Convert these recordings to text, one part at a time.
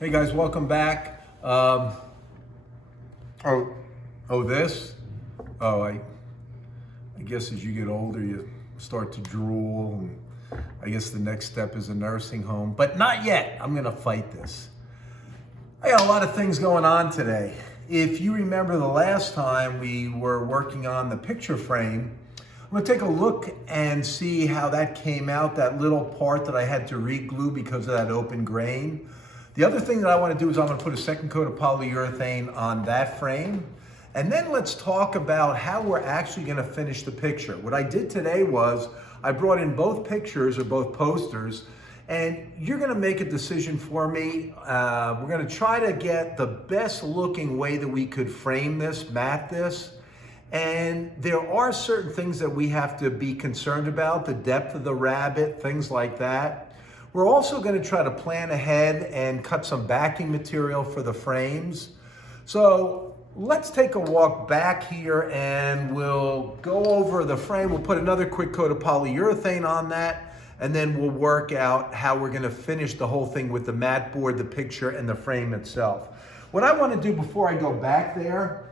Hey guys, welcome back. This? Oh, I guess as you get older, you start to drool. And I guess the next step is a nursing home, but not yet. I'm gonna fight this. I got a lot of things going on today. If you remember the last time we were working on the picture frame, I'm gonna take a look and see how that came out, that little part that I had to re-glue because of that open grain. The other thing that I want to do is I'm going to put a second coat of polyurethane on that frame. And then let's talk about how we're actually going to finish the picture. What I did today was I brought in both pictures or both posters, and you're going to make a decision for me. We're going to try to get the best looking way that we could frame this, mat this. And there are certain things that we have to be concerned about, the depth of the rabbet, things like that. We're also going to try to plan ahead and cut some backing material for the frames. So let's take a walk back here and we'll go over the frame. We'll put another quick coat of polyurethane on that, and then we'll work out how we're going to finish the whole thing with the mat board, the picture, and the frame itself. What I want to do before I go back there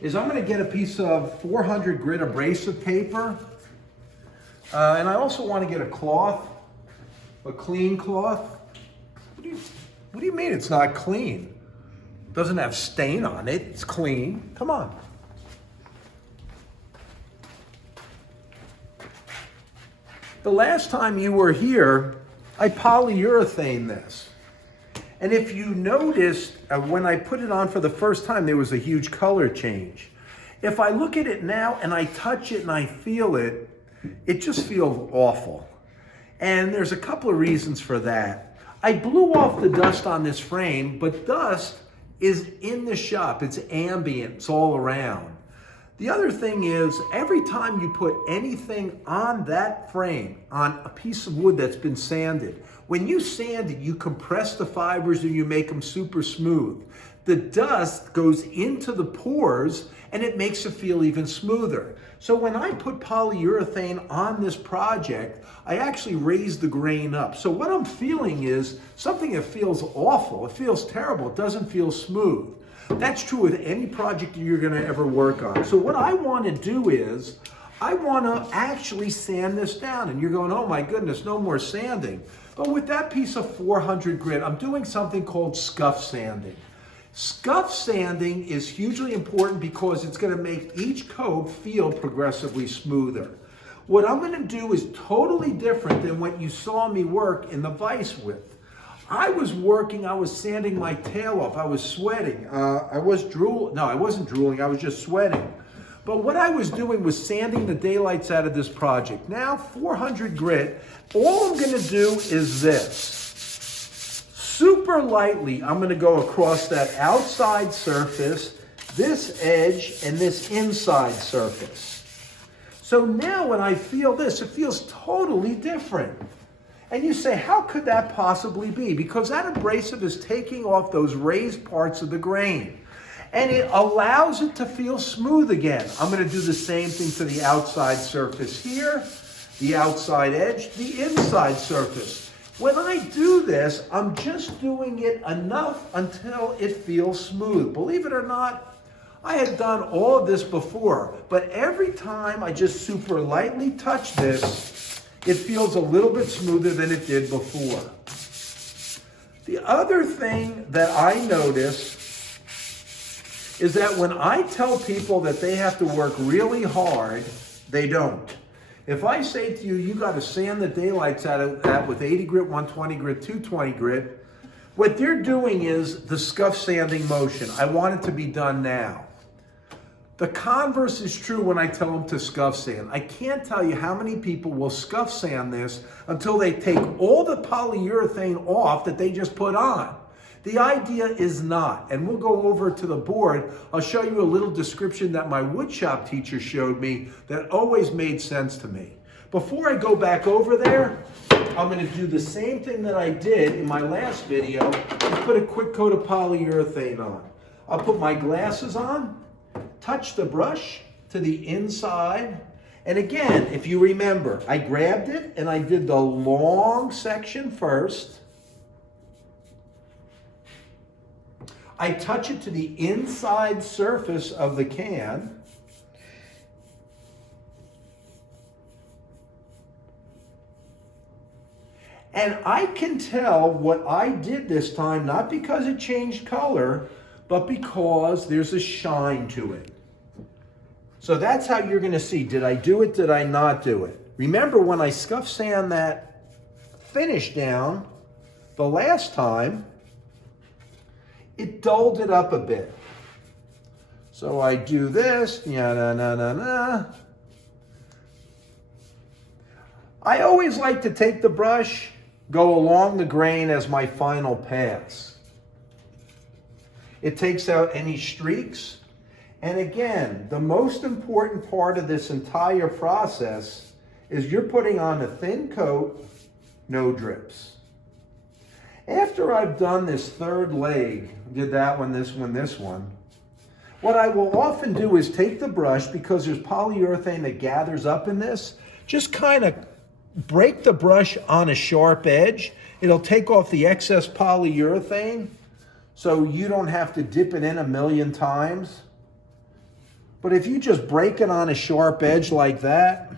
is I'm going to get a piece of 400 grit abrasive paper, and I also want to get a cloth. A clean cloth? What do you mean it's not clean? Doesn't have stain on it. It's clean. Come on. The last time you were here, I polyurethane this. And if you noticed, when I put it on for the first time, there was a huge color change. If I look at it now and I touch it and I feel it, it just feels awful. And there's a couple of reasons for that. I blew off the dust on this frame, but dust is in the shop. It's ambient, it's all around. The other thing is, every time you put anything on that frame, on a piece of wood that's been sanded, when you sand it, you compress the fibers and you make them super smooth. The dust goes into the pores and it makes it feel even smoother. So when I put polyurethane on this project, I actually raised the grain up. So what I'm feeling is something that feels awful. It feels terrible. It doesn't feel smooth. That's true with any project you're going to ever work on. So what I want to do is I want to actually sand this down. And you're going, oh my goodness, no more sanding. But with that piece of 400 grit, I'm doing something called scuff sanding. Scuff sanding is hugely important because it's going to make each coat feel progressively smoother. What I'm going to do is totally different than what you saw me work in the vise with. I was sanding my tail off. I was sweating. I wasn't drooling. I was just sweating. But what I was doing was sanding the daylights out of this project. Now, 400 grit, all I'm going to do is this. Super lightly, I'm going to go across that outside surface, this edge, and this inside surface. So now when I feel this, it feels totally different. And you say, how could that possibly be? Because that abrasive is taking off those raised parts of the grain. And it allows it to feel smooth again. I'm going to do the same thing to the outside surface here, the outside edge, the inside surface. When I do this, I'm just doing it enough until it feels smooth. Believe it or not, I had done all of this before, but every time I just super lightly touch this, it feels a little bit smoother than it did before. The other thing that I notice is that when I tell people that they have to work really hard, they don't. If I say to you, you got to sand the daylights out of that with 80 grit, 120 grit, 220 grit, what they're doing is the scuff sanding motion. I want it to be done now. The converse is true when I tell them to scuff sand. I can't tell you how many people will scuff sand this until they take all the polyurethane off that they just put on. The idea is not, and we'll go over to the board. I'll show you a little description that my woodshop teacher showed me that always made sense to me. Before I go back over there, I'm going to do the same thing that I did in my last video and put a quick coat of polyurethane on. I'll put my glasses on, touch the brush to the inside, and again, if you remember, I grabbed it and I did the long section first. I touch it to the inside surface of the can. And I can tell what I did this time, not because it changed color, but because there's a shine to it. So that's how you're gonna see, did I do it, did I not do it? Remember when I scuff sand that finish down the last time, it dulled it up a bit. So I do this, I always like to take the brush, go along the grain as my final pass. It takes out any streaks. And again, the most important part of this entire process is you're putting on a thin coat, no drips. After I've done this third leg, did that one, this one, this one, what I will often do is take the brush, because there's polyurethane that gathers up in this, just kind of break the brush on a sharp edge. It'll take off the excess polyurethane, so you don't have to dip it in a million times. But if you just break it on a sharp edge like that,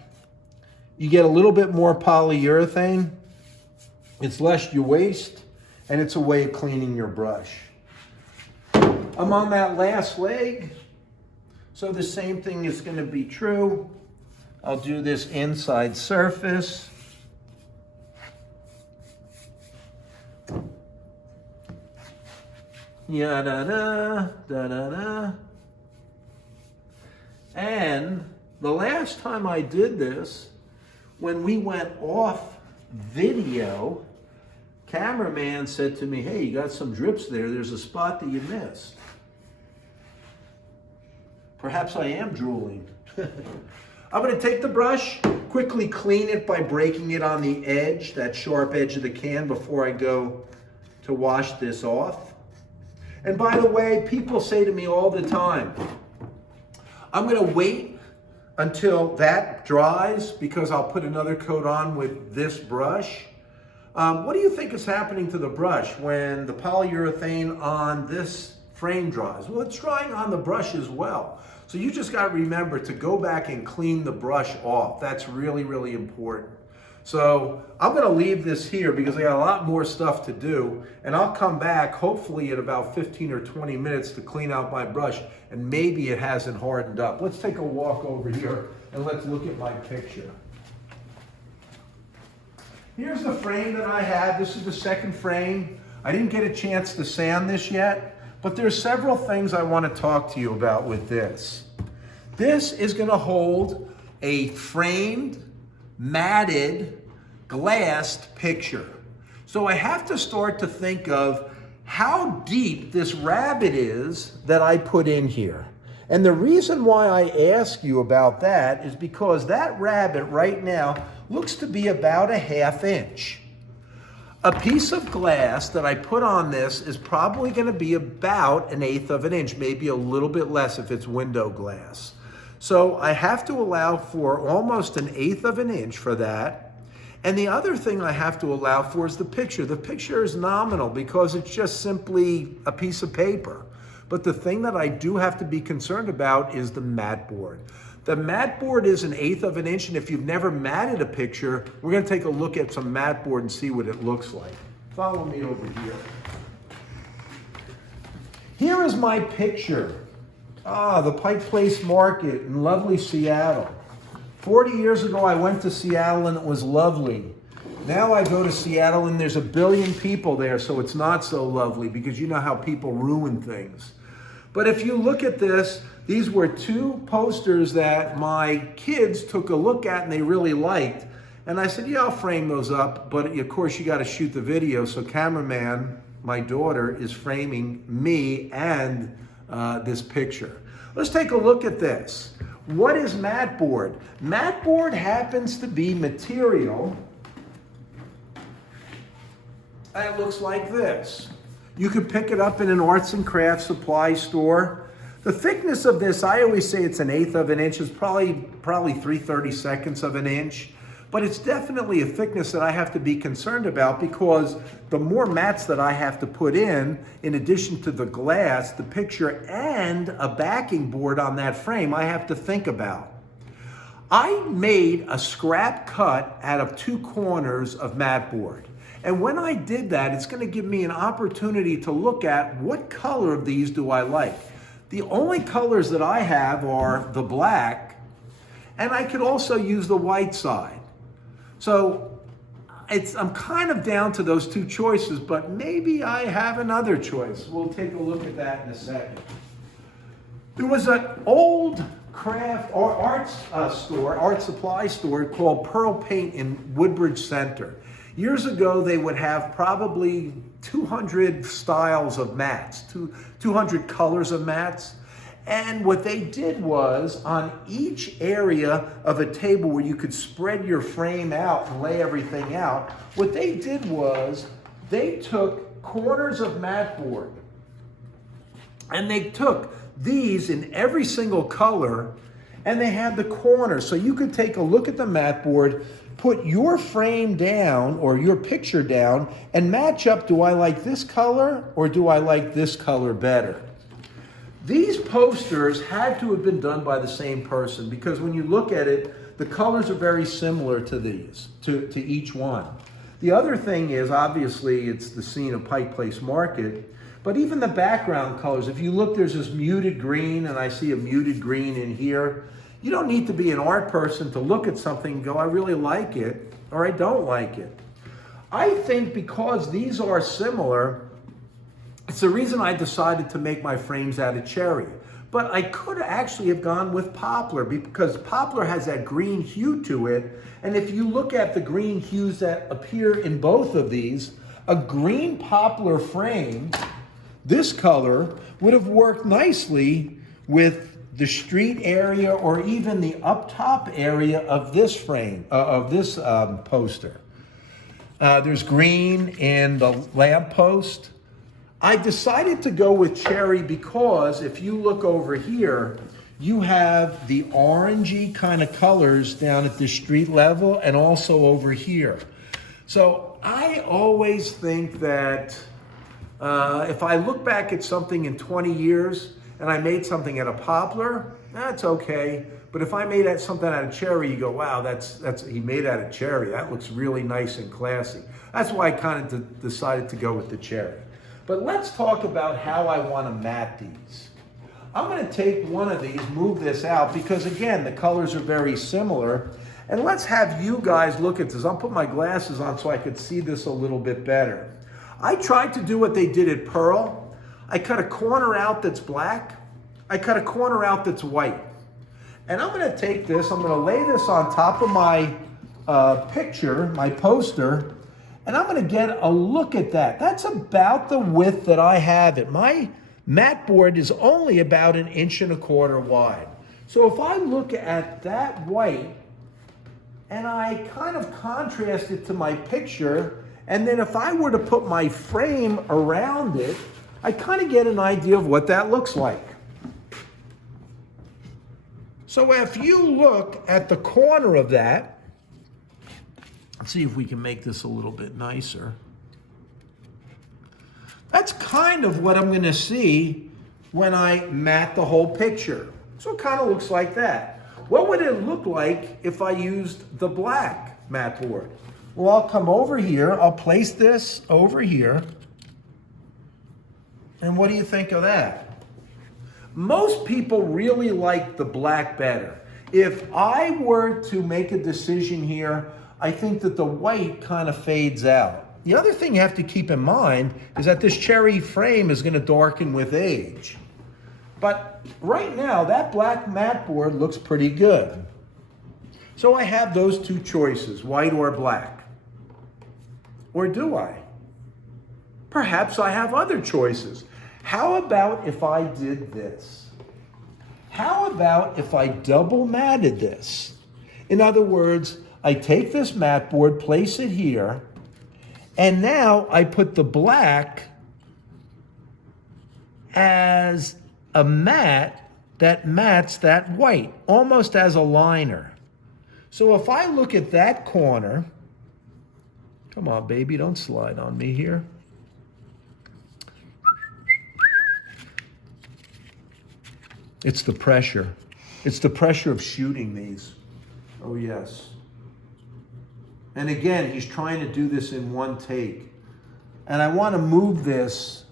you get a little bit more polyurethane. It's less you waste, and it's a way of cleaning your brush. I'm on that last leg, so the same thing is going to be true. I'll do this inside surface. Ya-da-da, da-da-da. And the last time I did this, when we went off video, cameraman said to me, hey, you got some drips there. There's a spot that you missed. Perhaps I am drooling. I'm going to take the brush, quickly clean it by breaking it on the edge, that sharp edge of the can, before I go to wash this off. And by the way, people say to me all the time, I'm going to wait until that dries because I'll put another coat on with this brush. What do you think is happening to the brush when the polyurethane on this frame dries? Well, it's drying on the brush as well. So you just got to remember to go back and clean the brush off. That's really, really important. So I'm going to leave this here because I got a lot more stuff to do, and I'll come back hopefully in about 15 or 20 minutes to clean out my brush, and maybe it hasn't hardened up. Let's take a walk over here and let's look at my picture. Here's the frame that I had. This is the second frame. I didn't get a chance to sand this yet, but there's several things I want to talk to you about with this. This is going to hold a framed, matted, glassed picture. So I have to start to think of how deep this rabbit is that I put in here. And the reason why I ask you about that is because that rabbit right now looks to be about a ½ inch. A piece of glass that I put on this is probably going to be about 1/8 of an inch, maybe a little bit less if it's window glass. So I have to allow for almost 1/8 of an inch for that. And the other thing I have to allow for is the picture. The picture is nominal because it's just simply a piece of paper. But the thing that I do have to be concerned about is the mat board. The mat board is 1/8 of an inch, and if you've never matted a picture, we're going to take a look at some mat board and see what it looks like. Follow me over here. Here is my picture. The Pike Place Market in lovely Seattle. 40 years ago, I went to Seattle and it was lovely. Now I go to Seattle and there's 1 billion people there, so it's not so lovely because you know how people ruin things. But if you look at this, these were 2 posters that my kids took a look at and they really liked. And I said, yeah, I'll frame those up. But of course, you got to shoot the video. So cameraman, my daughter, is framing me and this picture. Let's take a look at this. What is mat board? Mat board happens to be material that looks like this. You could pick it up in an arts and crafts supply store. The thickness of this, I always say it's 1/8 of an inch. It's probably 3/32 of an inch. But it's definitely a thickness that I have to be concerned about, because the more mats that I have to put in addition to the glass, the picture, and a backing board on that frame, I have to think about. I made a scrap cut out of 2 corners of mat board. And when I did that, it's going to give me an opportunity to look at what color of these do I like. The only colors that I have are the black, and I could also use the white side. So I'm kind of down to those 2 choices, but maybe I have another choice. We'll take a look at that in a second. There was an old craft or art supply store called Pearl Paint in Woodbridge Center. Years ago, they would have probably 200 styles of mats, 200 colors of mats. And what they did was, on each area of a table where you could spread your frame out and lay everything out, what they did was they took corners of mat board, and they took these in every single color, and they had the corners. So you could take a look at the mat board, put your frame down or your picture down, and match up, do I like this color or do I like this color better? These posters had to have been done by the same person, because when you look at it, the colors are very similar to these, to each one. The other thing is, obviously, it's the scene of Pike Place Market, but even the background colors, if you look, there's this muted green, and I see a muted green in here. You don't need to be an art person to look at something and go, I really like it, or I don't like it. I think because these are similar, it's the reason I decided to make my frames out of cherry. But I could actually have gone with poplar, because poplar has that green hue to it. And if you look at the green hues that appear in both of these, a green poplar frame, this color, would have worked nicely with the street area or even the up top area of this frame, poster. There's green in the lamppost. I decided to go with cherry because if you look over here, you have the orangey kind of colors down at the street level and also over here. So I always think that if I look back at something in 20 years and I made something out of poplar, that's okay. But if I made something out of cherry, you go, wow, he made out of cherry. That looks really nice and classy. That's why I kind of decided to go with the cherry. But let's talk about how I want to mat these. I'm going to take one of these, move this out, because again, the colors are very similar. And let's have you guys look at this. I'll put my glasses on so I could see this a little bit better. I tried to do what they did at Pearl. I cut a corner out that's black. I cut a corner out that's white. And I'm going to take this, I'm going to lay this on top of my picture, my poster, and I'm going to get a look at that. That's about the width that I have it. My mat board is only about 1.25 inches wide. So if I look at that white and I kind of contrast it to my picture, and then if I were to put my frame around it, I kind of get an idea of what that looks like. So if you look at the corner of that, let's see if we can make this a little bit nicer. That's kind of what I'm going to see when I mat the whole picture. So it kind of looks like that. What would it look like if I used the black mat board? Well, I'll come over here, I'll place this over here, and what do you think of that? Most people really like the black better. If I were to make a decision here, I think that the white kind of fades out. The other thing you have to keep in mind is that this cherry frame is going to darken with age. But right now, that black mat board looks pretty good. So I have those 2 choices, white or black. Or do I? Perhaps I have other choices. How about if I did this? How about if I double matted this? In other words, I take this mat board, place it here, and now I put the black as a mat that mats that white, almost as a liner. So if I look at that corner, come on, baby, don't slide on me here. It's the pressure. It's the pressure of shooting these. Oh, yes. And again, he's trying to do this in one take. And I want to move this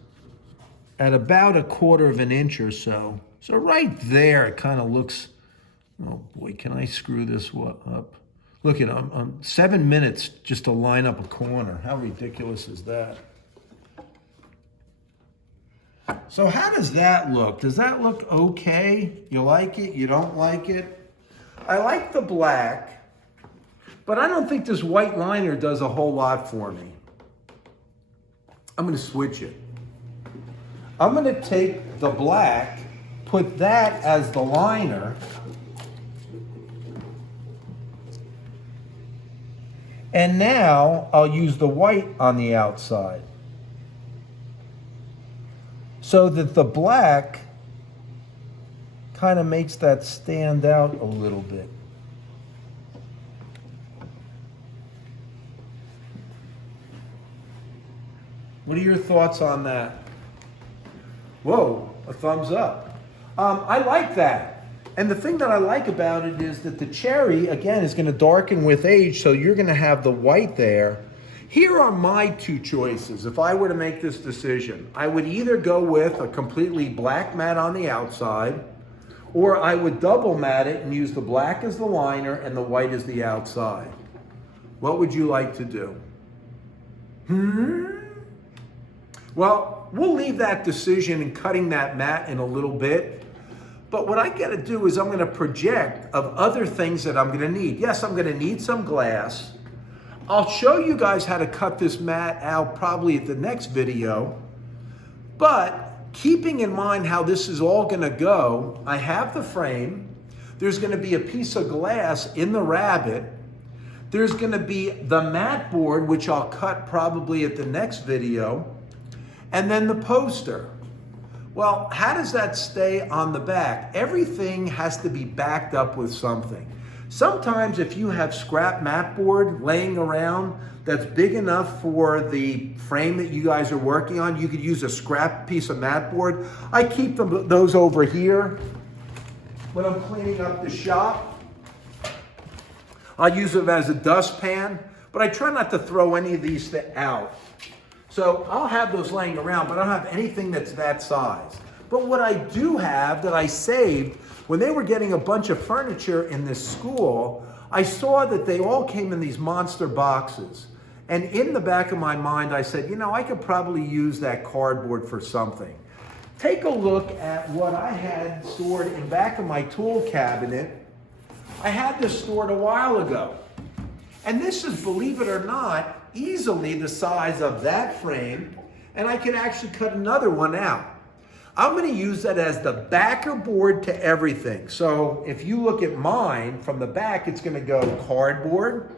at about 1/4 of an inch or so. So right there, it kind of looks, oh boy, can I screw this up? Look at, I'm 7 minutes just to line up a corner. How ridiculous is that? So how does that look? Does that look okay? You like it? You don't like it? I like the black, but I don't think this white liner does a whole lot for me. I'm going to switch it. I'm going to take the black, put that as the liner, and now I'll use the white on the outside, so that the black kind of makes that stand out a little bit. What are your thoughts on that? Whoa, a thumbs up. I like that. And the thing that I like about it is that the cherry, again, is going to darken with age, so you're going to have the white there. Here are my two choices. If I were to make this decision, I would either go with a completely black matte on the outside, or I would double matte it and use the black as the liner and the white as the outside. What would you like to do? Well, we'll leave that decision and cutting that matte in a little bit. But what I got to do is I'm going to project of other things that I'm going to need. Yes, I'm going to need some glass. I'll show you guys how to cut this matte out probably at the next video. But keeping in mind how this is all going to go, I have the frame. There's going to be a piece of glass in the rabbit. There's going to be the matte board, which I'll cut probably at the next video. And then the poster. Well, how does that stay on the back? Everything has to be backed up with something. Sometimes if you have scrap matte board laying around that's big enough for the frame that you guys are working on, you could use a scrap piece of matte board. I keep those over here when I'm cleaning up the shop. I'll use them as a dustpan, but I try not to throw any of these out. So I'll have those laying around, but I don't have anything that's that size. But what I do have that I saved, when they were getting a bunch of furniture in this school, I saw that they all came in these monster boxes. And in the back of my mind, I said, you know, I could probably use that cardboard for something. Take a look at what I had stored in back of my tool cabinet. I had this stored a while ago. And this is, believe it or not, easily the size of that frame, and I can actually cut another one out. I'm going to use that as the backer board to everything. So if you look at mine from the back, it's going to go cardboard,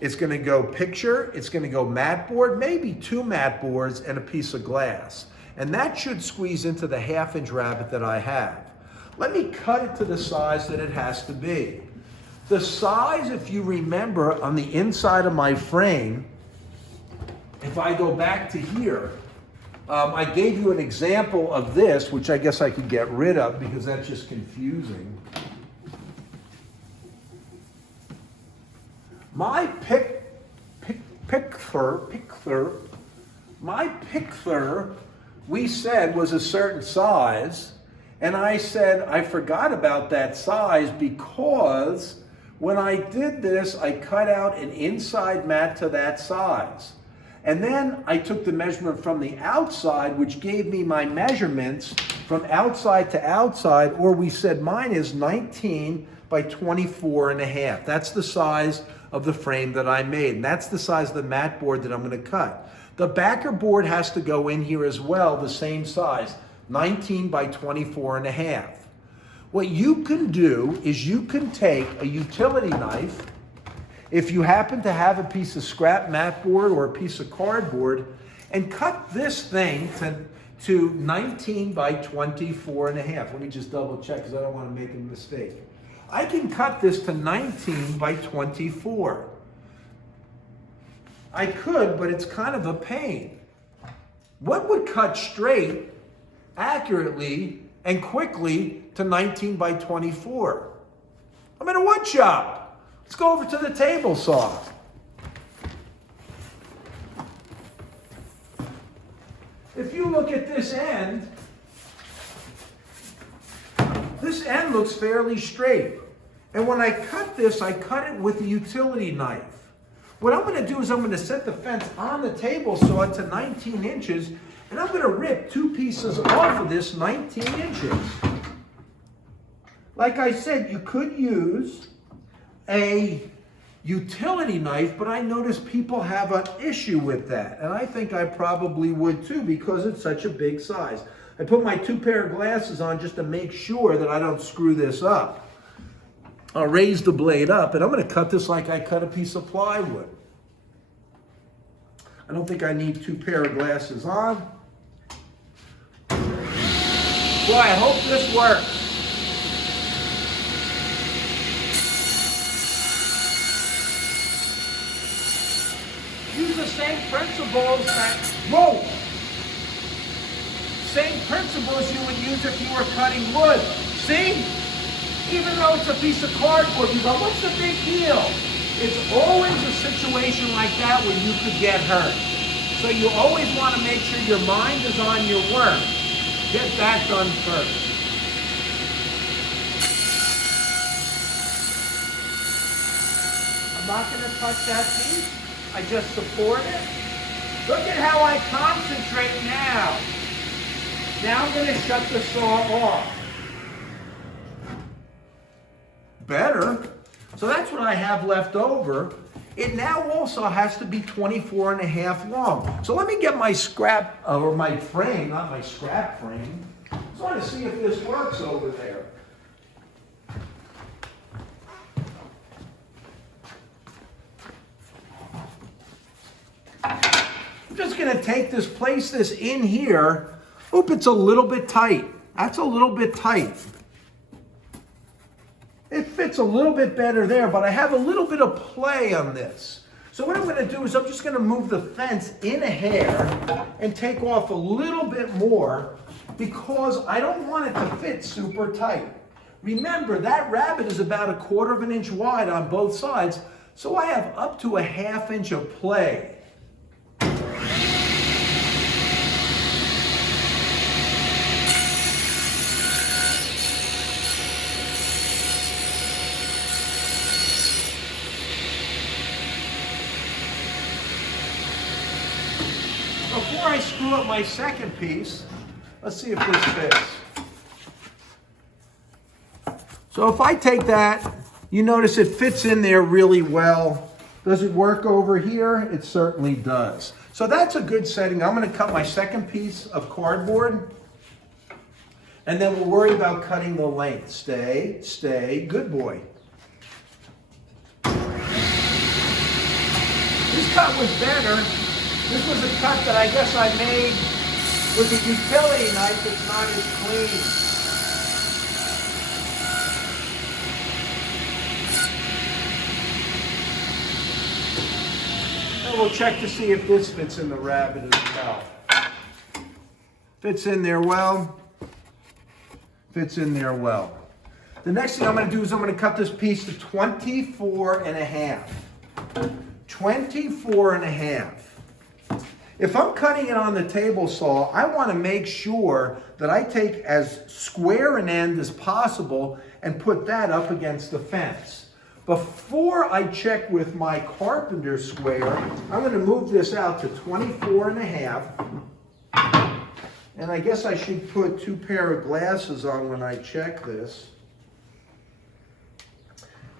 it's going to go picture, it's going to go matte board, maybe 2 matte boards and a piece of glass. And that should squeeze into the 1/2-inch rabbit that I have. Let me cut it to the size that it has to be. The size, if you remember, on the inside of my frame, if I go back to here, I gave you an example of this, which I guess I could get rid of because that's just confusing. My picture, we said was a certain size, and I said I forgot about that size because when I did this, I cut out an inside mat to that size. And then I took the measurement from the outside, which gave me my measurements from outside to outside, or we said mine is 19 by 24.5. That's the size of the frame that I made. And that's the size of the mat board that I'm going to cut. The backer board has to go in here as well, the same size, 19 by 24.5. What you can do is you can take a utility knife, if you happen to have a piece of scrap mat board or a piece of cardboard, and cut this thing to 19 by 24.5. Let me just double check because I don't want to make a mistake. I can cut this to 19 by 24. I could, but it's kind of a pain. What would cut straight, accurately, and quickly to 19 by 24? I'm in a wood shop. Let's go over to the table saw. If you look at this end looks fairly straight. And when I cut this, I cut it with a utility knife. What I'm going to do is I'm going to set the fence on the table saw to 19 inches, and I'm going to rip two pieces off of this 19 inches. Like I said, you could use a utility knife, but I notice people have an issue with that. And I think I probably would too, because it's such a big size. I put my 2 pair of glasses on just to make sure that I don't screw this up. I'll raise the blade up, and I'm going to cut this like I cut a piece of plywood. I don't think I need 2 pair of glasses on. Boy, I hope this works. Use the same principles same principles you would use if you were cutting wood. See? Even though it's a piece of cardboard, you go, what's the big deal? It's always a situation like that where you could get hurt. So you always want to make sure your mind is on your work. Get that done first. I'm not going to touch that piece. I just support it. Look at how I concentrate now. Now I'm going to shut the saw off. Better. So that's what I have left over. It now also has to be 24.5 long. So let me get my scrap, or my frame, not my scrap frame. Just want to see if this works over there. I'm just going to take this, place this in here. Oop, it's a little bit tight. That's a little bit tight. It fits a little bit better there, but I have a little bit of play on this. So what I'm going to do is I'm just going to move the fence in a hair and take off a little bit more because I don't want it to fit super tight. Remember, that rabbit is about 1/4 inch wide on both sides, so I have up to 1/2 inch of play. Before I screw up my second piece, let's see if this fits. So if I take that, you notice it fits in there really well. Does it work over here? It certainly does. So that's a good setting. I'm going to cut my second piece of cardboard, and then we'll worry about cutting the length. Stay, stay, good boy. This cut was better. This was a cut that I guess I made with a utility knife that's not as clean. And we'll check to see if this fits in the rabbit as well. Fits in there well. Fits in there well. The next thing I'm going to do is I'm going to cut this piece to 24.5. 24.5. If I'm cutting it on the table saw, I want to make sure that I take as square an end as possible and put that up against the fence. Before I check with my carpenter square, I'm going to move this out to 24.5. And I guess I should put 2 pair of glasses on when I check this.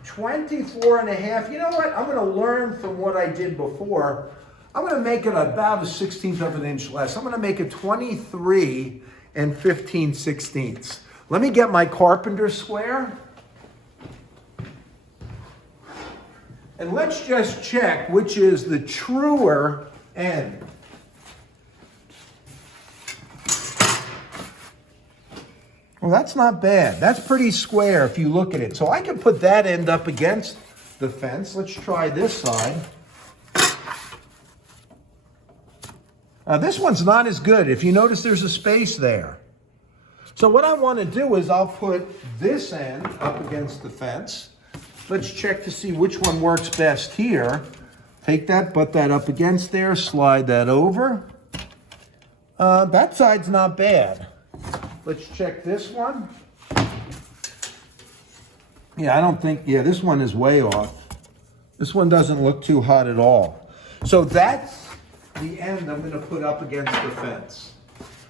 24.5. You know what? I'm going to learn from what I did before. I'm going to make it about 1/16 of an inch less. I'm going to make it 23 15/16. Let me get my carpenter square. And let's just check which is the truer end. Well, that's not bad. That's pretty square if you look at it. So I can put that end up against the fence. Let's try this side. This one's not as good. If you notice, there's a space there. So what I want to do is I'll put this end up against the fence. Let's check to see which one works best here. Take that, butt that up against there, slide that over. That side's not bad. Let's check this one. Yeah, this one is way off. This one doesn't look too hot at all. So that's the end I'm going to put up against the fence.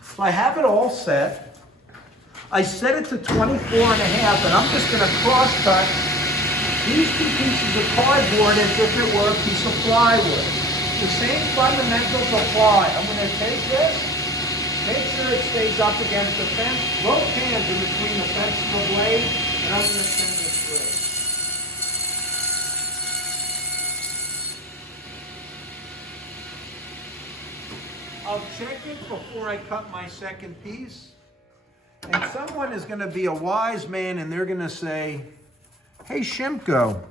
So I have it all set. I set it to 24 and a half, and I'm just going to cross cut these two pieces of cardboard as if it were a piece of plywood. The same fundamentals apply. I'm going to take this, make sure it stays up against the fence, both hands in between the fence and the blade, and I'm going to send it through. I'll check it before I cut my second piece. And someone is going to be a wise man and they're going to say, hey, Shimko,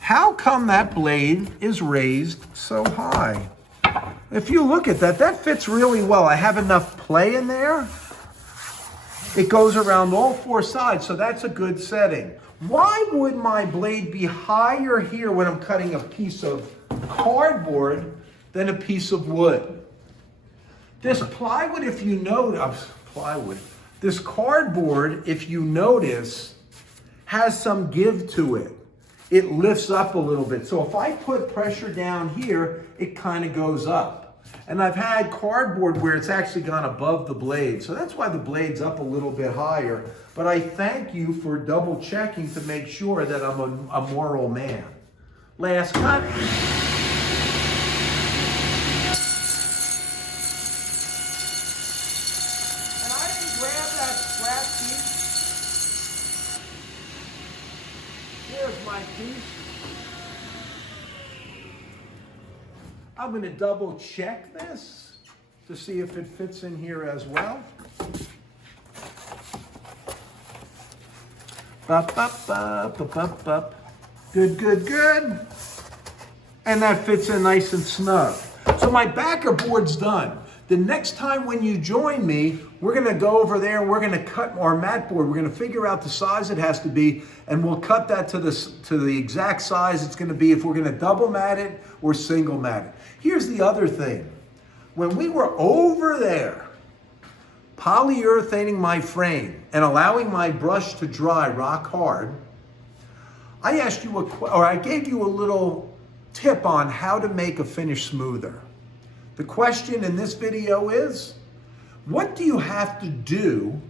how come that blade is raised so high? If you look at that, that fits really well. I have enough play in there. It goes around all four sides, so that's a good setting. Why would my blade be higher here when I'm cutting a piece of cardboard than a piece of wood? This plywood, if you notice, this cardboard, if you notice, has some give to it. It lifts up a little bit. So if I put pressure down here, it kind of goes up. And I've had cardboard where it's actually gone above the blade. So that's why the blade's up a little bit higher. But I thank you for double checking to make sure that I'm a moral man. Last cut. Here's my piece. I'm going to double check this to see if it fits in here as well. Good, good, good. And that fits in nice and snug. So my backer board's done. The next time when you join me, we're going to go over there and we're going to cut our mat board. We're going to figure out the size it has to be, and we'll cut that to the exact size it's going to be if we're going to double mat it or single mat it. Here's the other thing. When we were over there polyurethaning my frame and allowing my brush to dry rock hard, I asked you I gave you a little tip on how to make a finish smoother. The question in this video is, what do you have to do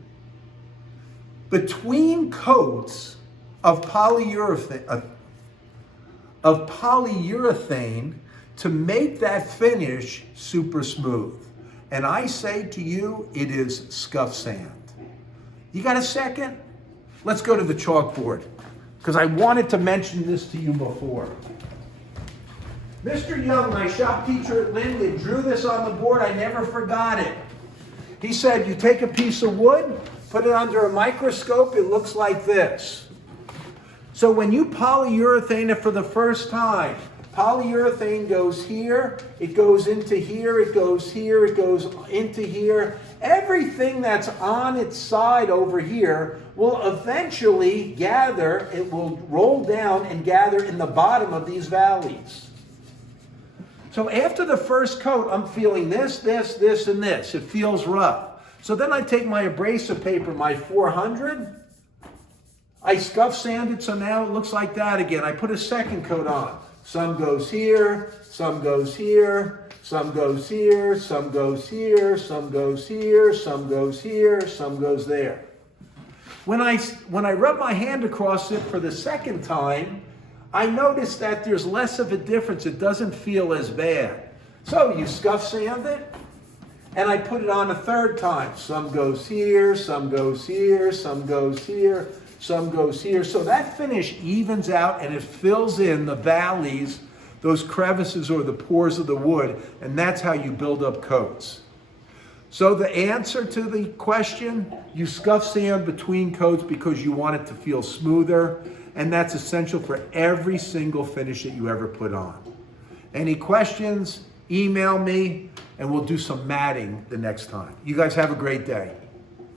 between coats of polyurethane to make that finish super smooth? And I say to you, it is scuff sand. You got a second? Let's go to the chalkboard, because I wanted to mention this to you before. Mr. Young, my shop teacher at Linden, drew this on the board. I never forgot it. He said, you take a piece of wood, put it under a microscope, it looks like this. So when you polyurethane it for the first time, polyurethane goes here, it goes into here, it goes here, it goes into here. Everything that's on its side over here will eventually gather, it will roll down and gather in the bottom of these valleys. So after the first coat, I'm feeling this, this, this, and this. It feels rough. So then I take my abrasive paper, my 400, I scuff sand it so now it looks like that again. I put a second coat on. Some goes here, some goes here, some goes here, some goes here, some goes here, some goes here, some goes there. When I rub my hand across it for the second time, I noticed that there's less of a difference. It doesn't feel as bad. So you scuff sand it, and I put it on a third time. Some goes here, some goes here, some goes here, some goes here. So that finish evens out and it fills in the valleys, those crevices or the pores of the wood, and that's how you build up coats. So the answer to the question, you scuff sand between coats because you want it to feel smoother, and that's essential for every single finish that you ever put on. Any questions, email me, and we'll do some matting the next time. You guys have a great day.